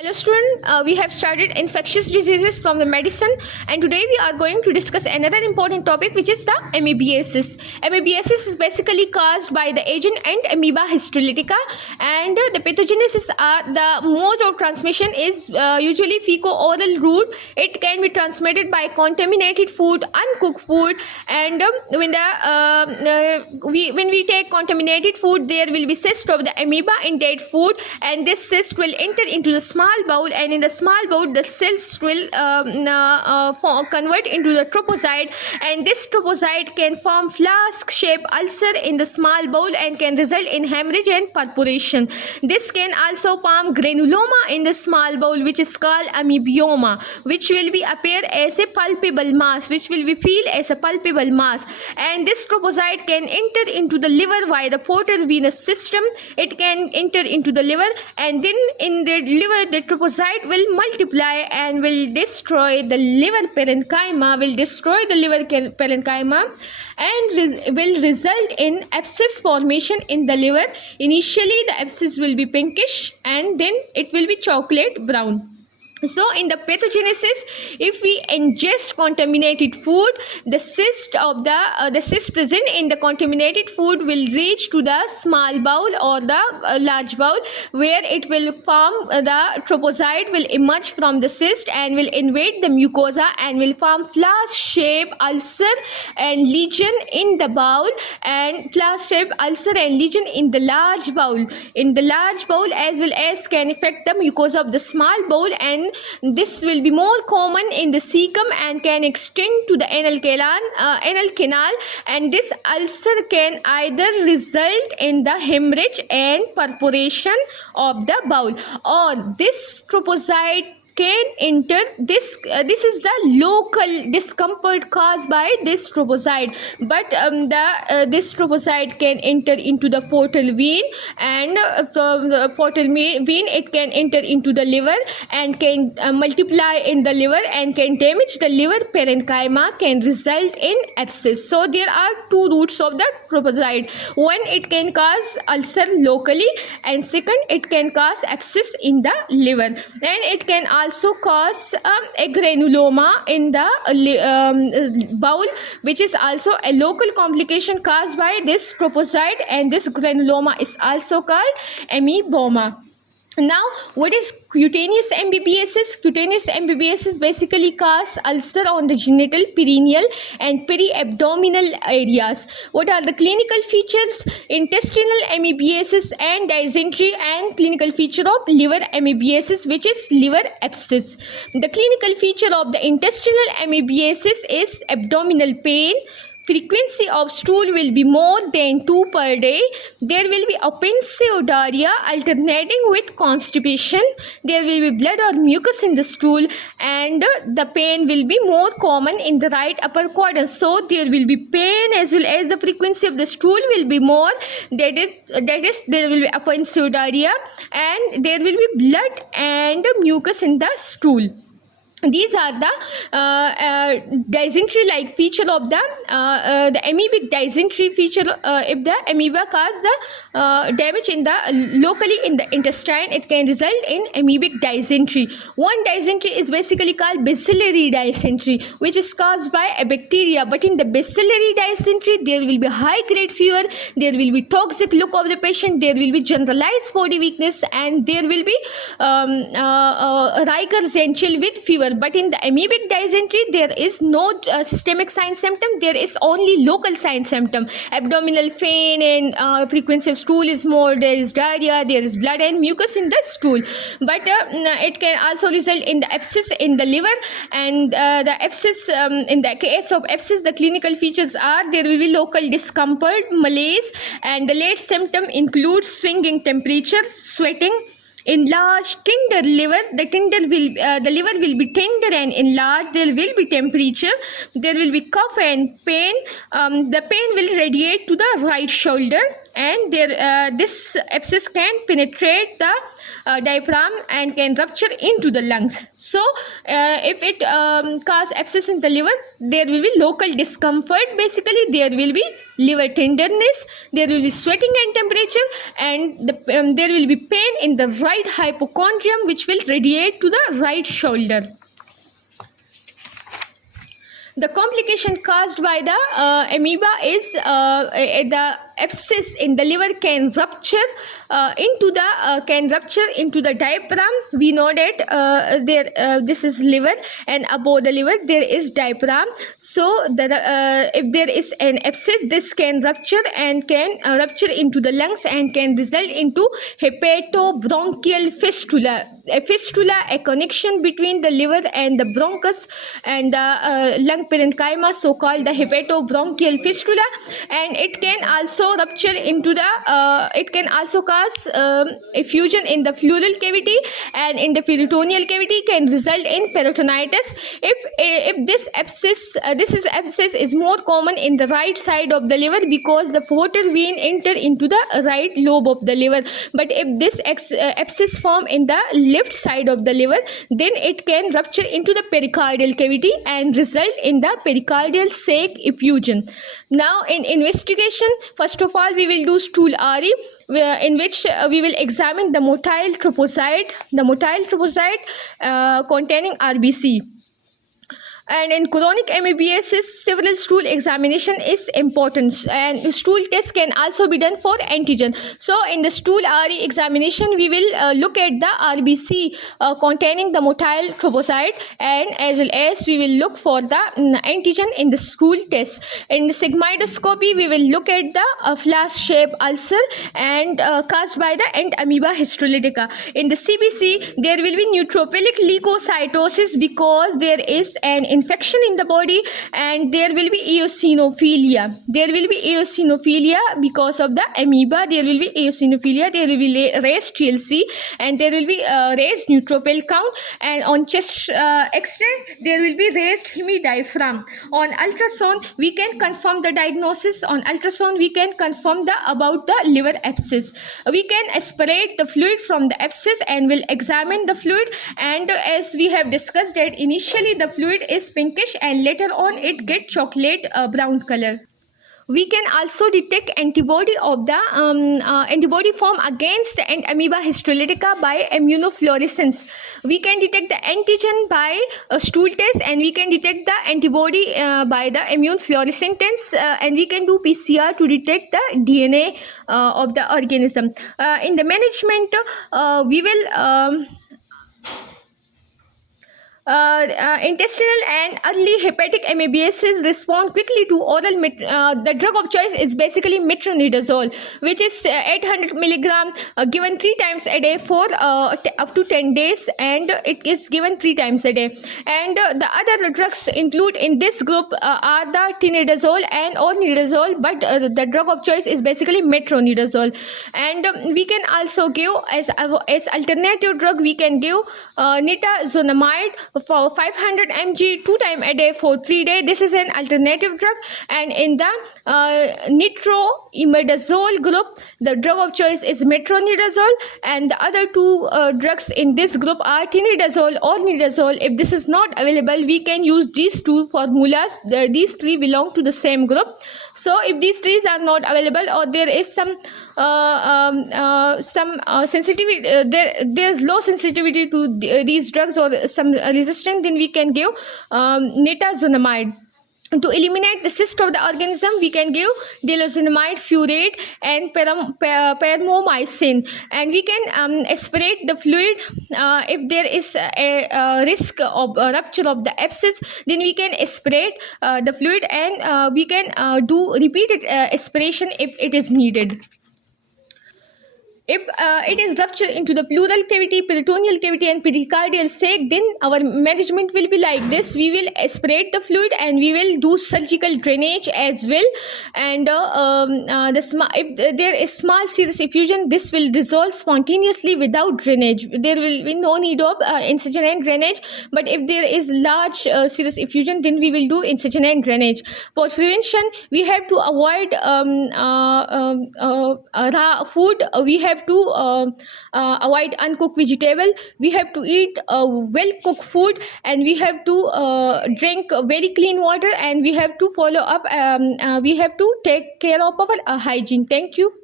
Hello student, we have started infectious diseases from the medicine, and today we are going to discuss another important topic, which is the amoebiasis. Amoebiasis is basically caused by the agent and amoeba histolytica, and the pathogenesis are the mode of transmission is usually fecal-oral route. It can be transmitted by contaminated food, uncooked food, and when we take contaminated food, there will be cyst of the amoeba in dead food, and this cyst will enter into the small bowl, and in the small bowl the cyst will convert into the trophozoite, and this trophozoite can form flask shaped ulcer in the small bowl and can result in hemorrhage and perforation. This can also form granuloma in the small bowl, which is called amoebioma, which will be appear as a palpable mass, which will be feel as a palpable mass, and this trophozoite can enter into the liver via the portal venous system. It can enter into the liver, and then in the liver the trophozoite will multiply and will destroy the liver parenchyma, and will result in abscess formation in the liver. Initially the abscess will be pinkish and then it will be chocolate brown. So in the pathogenesis, if we ingest contaminated food, the cyst present in the contaminated food will reach to the small bowel or the large bowel, where it will form the trophozoite will emerge from the cyst and will invade the mucosa and will form flask-shaped ulcer and lesion in the bowel, and flask-shaped ulcer and lesion in the large bowel. In the large bowel, as well as can affect the mucosa of the small bowel, and this will be more common in the cecum and can extend to the anal canal, and this ulcer can either result in the hemorrhage and perforation of the bowel, or this trophozoite can enter this is the local discomfort caused by this trophozoite, but this trophozoite can enter into the portal vein, and from the portal vein it can enter into the liver and can multiply in the liver and can damage the liver parenchyma, can result in abscess. So there are two routes of the trophozoite. One, it can cause ulcer locally, and second, it can cause abscess in the liver, and it can also cause a granuloma in the bowel, which is also a local complication caused by this trophozoite, and this granuloma is also called amoeboma. Now, what is cutaneous amoebiasis? Cutaneous amoebiasis basically causes ulcer on the genital, perineal and periabdominal areas. What are the clinical features? Intestinal amoebiasis and dysentery, and clinical feature of liver amoebiasis, which is liver abscess. The clinical feature of the intestinal amoebiasis is abdominal pain. Frequency of stool will be more than 2 per day. There will be offensive diarrhea alternating with constipation. There will be blood or mucus in the stool, and the pain will be more common in the right upper quadrant. So there will be pain as well as the frequency of the stool will be more. That is there will be offensive diarrhea, and there will be blood and mucus in the stool. These are the dysentery-like feature of the amoebic dysentery feature. If the amoeba cause the damage in the locally in the intestine, it can result in amoebic dysentery. One dysentery is basically called bacillary dysentery, which is caused by a bacteria. But in the bacillary dysentery, there will be high-grade fever, there will be toxic look of the patient, there will be generalized body weakness, and there will be rigor zenchel with fever. But in the amoebic dysentery, there is no systemic sign symptom, there is only local sign symptom. Abdominal pain and frequency of stool is more, there is diarrhea, there is blood and mucus in the stool. But it can also result in the abscess in the liver, and the abscess, in the case of abscess, the clinical features are there will be local discomfort, malaise, and the late symptom includes swinging temperature, sweating, enlarged tender liver. The liver will be tender and enlarged. There will be temperature, there will be cough and pain. The pain will radiate to the right shoulder, and this abscess can penetrate the diaphragm and can rupture into the lungs. So if it cause abscess in the liver, there will be local discomfort. Basically, there will be liver tenderness, there will be sweating and temperature, and there will be pain in the right hypochondrium, which will radiate to the right shoulder. The complication caused by the amoeba is the abscess in the liver can rupture into the diaphragm. We know that this is liver, and above the liver there is diaphragm. So if there is an abscess, this can rupture and can rupture into the lungs and can result into hepatobronchial fistula. A fistula, a connection between the liver and the bronchus and the lung parenchyma, so called the hepatobronchial fistula, and it can also rupture into the it can also cause effusion in the pleural cavity and in the peritoneal cavity, can result in peritonitis. If this abscess is more common in the right side of the liver, because the portal vein enter into the right lobe of the liver. But if this abscess form in the left side of the liver, then it can rupture into the pericardial cavity and result in the pericardial sac effusion. Now in investigation, first of all we will do stool RE, in which we will examine the motile trypocyte containing RBC. And in chronic amoebiasis, several stool examination is important, and stool test can also be done for antigen. So in the stool RE examination, we will look at the RBC containing the motile trypocyte, and as well as we will look for the antigen in the stool test. In the sigmoidoscopy, we will look at the flask shaped ulcer and caused by the Amoeba histolytica. In the CBC, there will be neutrophilic leukocytosis because there is an infection in the body, and there will be eosinophilia. Because of the amoeba. There will be eosinophilia, there will be raised TLC, and there will be raised neutrophil count, and on chest x-ray there will be raised hemidiaphragm. On ultrasound we can confirm the diagnosis. On ultrasound we can confirm about the liver abscess. We can aspirate the fluid from the abscess and will examine the fluid, and as we have discussed that initially the fluid is pinkish and later on it get chocolate brown color. We can also detect antibody of the antibody form against Amoeba histolytica by immunofluorescence. We can detect the antigen by stool test, and we can detect the antibody by the immune fluorescence, and we can do PCR to detect the DNA of the organism. In the management, we will intestinal and early hepatic amoebiasis respond quickly to oral the drug of choice is basically metronidazole, which is 800 milligram given 3 times a day for up to 10 days, and it is given 3 times a day. And the other drugs include in this group are the tinidazole and ornidazole, but the drug of choice is basically metronidazole. And we can also give as alternative drug, we can give nitazolamide for 500 mg 2 times a day for 3 days. This is an alternative drug. And in the nitroimidazole group, the drug of choice is metronidazole, and the other 2 drugs in this group are tinidazole or nidazole. If this is not available, we can use these 2 formulas. These 3 belong to the same group. So if these 3 are not available, or there is some sensitivity, there's low sensitivity to these drugs or some resistance, then we can give nitazolamide. To eliminate the cyst of the organism, we can give deloxamide furoate and paramomycin, and we can aspirate the fluid. If there is a risk of rupture of the abscess, then we can aspirate the fluid, and we can do repeated aspiration if it is needed. If it is ruptured into the pleural cavity, peritoneal cavity and pericardial sac, then our management will be like this. We will aspirate the fluid and we will do surgical drainage as well. And if there is small serous effusion, this will resolve spontaneously without drainage. There will be no need of incision and drainage. But if there is large serous effusion, then we will do incision and drainage. For prevention, we have to avoid raw food. We have have to avoid uncooked vegetable, we have to eat well cooked food, and we have to drink very clean water, and we have to follow up we have to take care of our hygiene. Thank you.